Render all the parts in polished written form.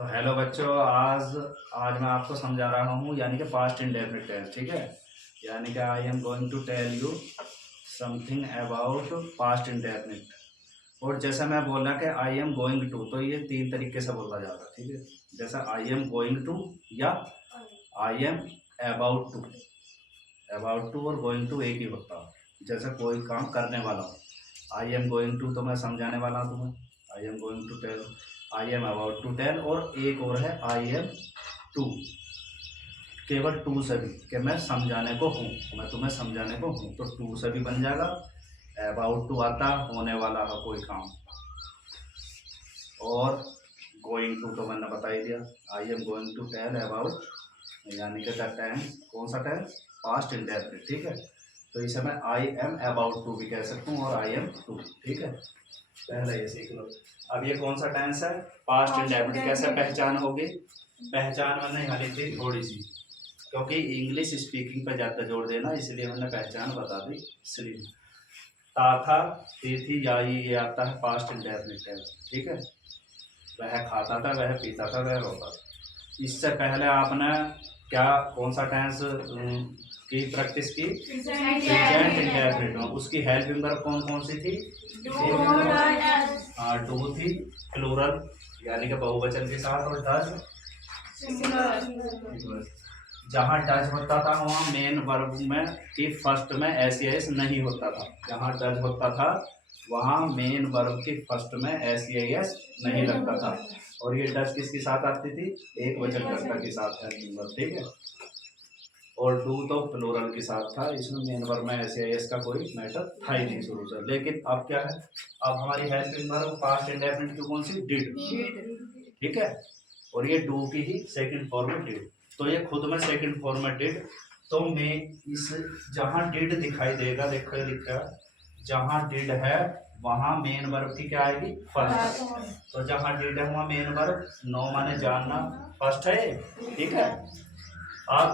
तो हेलो बच्चों, आज मैं आपको समझा रहा हूँ यानी कि पास्ट इंडेफिनिट टेंस। ठीक है, यानी कि I am going to tell you something about past indefinite. और जैसा मैं बोला कि आई एम गोइंग टू, तो ये तीन तरीके से बोला जाता है। ठीक है, जैसा आई एम गोइंग टू या आई एम अबाउट टू और गोइंग टू एक ही होता है। जैसे कोई काम करने वाला हूँ, आई एम गोइंग टू तो मैं समझाने वाला हूँ तुम्हें, I am going to tell, I am about to tell, और एक और है आई एम टू, केवल टू से भी कि मैं समझाने को हूँ, मैं तुम्हें समझाने को हूँ, तो टू से भी बन जाएगा। अबाउट टू आता होने वाला है कोई काम, और गोइंग टू तो मैंने बता ही दिया। I am going to tell about यानी कि टेंस कौन सा टेंस, पास्ट इंडेफिनिट। ठीक है, तो इसे मैं आई एम अबाउट टू भी कह सकता हूँ और आई एम टू। ठीक है, पहले ये सीख लो। अब ये कौन सा टेंस है, पास्ट इंडेफिनिट। कैसे पहचान होगी, पहचान मैंने यहाँ लिख दी थोड़ी सी, क्योंकि इंग्लिश स्पीकिंग पर ज़्यादा जोर देना, इसलिए मैंने पहचान बता दी। सिर्फ ता था, ती थी, या ये आता है पास्ट इंडेफिनिट टेंस। ठीक है, वह खाता था, वह पीता था, वह रोता था। इससे पहले आपने क्या कौन सा टेंस की प्रैक्टिस की, प्रेजेंट इंडेफिनिट में। उसकी हेल्पिंग वर्ब कौन कौन सी थी, हाँ डू थी, प्लूरल यानी कि बहुवचन के साथ, और डज। जहाँ डज होता था वहाँ मेन वर्ब में की फर्स्ट में एस एस नहीं होता था। जहाँ डज होता था वहाँ मेन वर्ब की फर्स्ट में एस एस नहीं लगता था। और ये डज किसके साथ आती थी, एक वचन कर्ता के साथ हेल्पिंग वर्ब। ठीक है, और डू तो प्लूरल के साथ था, इसमें मेन वर्ब में एस एस का कोई मैटर था ही नहीं शुरू से। लेकिन अब क्या है, अब हमारी हेल्पिंग वर्ब पास्ट इंडेफिनिट की कौन सी, डिड। ठीक है, और ये डू की ही सेकंड फॉर्म में डिड, तो ये खुद में सेकंड फॉर्म में डिड। तो मैं इस जहाँ डिड दिखाई देगा, देखो लिखा जहाँ डिड है वहाँ मेन वर्ब की क्या आएगी, फर्स्ट। तो जहाँ डिड है वहाँ मेन वर्ब, नो माने जानना, फर्स्ट है। ठीक है, अब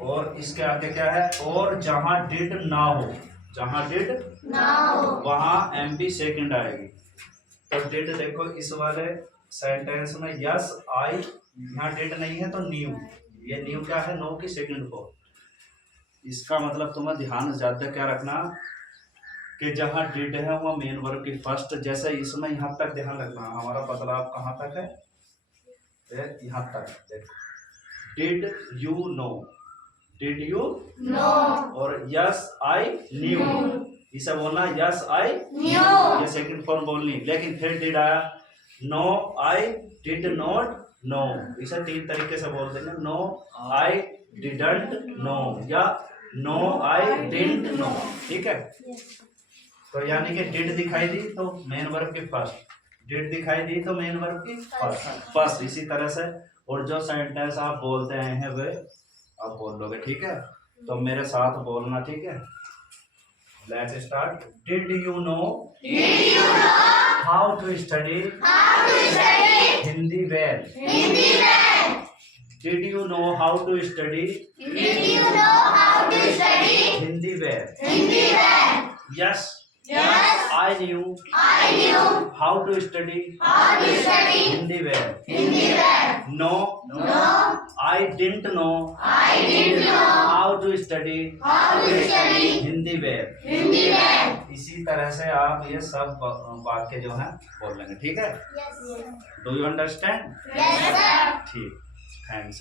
और इसके आगे क्या है, और जहाँ डिड ना हो, जहाँ डिड ना हो वहाँ एम बी सेकंड आएगी। तो डिड देखो इस वाले सेंटेंस में यस आई, यहाँ डिड नहीं है तो न्यू, ये न्यू क्या है, नो की सेकंड फॉर्म। इसका मतलब तुम्हें ध्यान ज्यादा क्या रखना कि जहाँ डिड है वह मेन वर्ब की फर्स्ट। जैसे इसमें यहाँ तक ध्यान रखना, हमारा बदलाव कहाँ तक है, यहाँ तक देखो, did you know, did you know, और यस आई न्यू, इसे बोलना यस आई न्यू, ये सेकंड फॉर्म बोलनी। लेकिन फिर डिड आया, no I did not know, इसे तीन तरीके से बोल देंगे, नो आई डिडंट नो या नो आई डिडंट नो। ठीक है, तो यानी कि डिड दिखाई दी तो मेन वर्ब की फर्स्ट, डिड दिखाई दी तो मेन वर्ब की फर्स्ट, बस इसी तरह से। और जो सेंटेंस आप बोलते हैं वे आप बोल लोगे। ठीक है, तो मेरे साथ बोलना। ठीक है, let's start. Did you know how to study Hindi well, did you know how to study Hindi well, yes I knew how to study Hindi well. No, I didn't know how to study Hindi well. इसी तरह से आप ये सब वाक्य जो है बोल लेंगे। ठीक है, डू यू अंडरस्टैंड? ठीक, थैंक्स।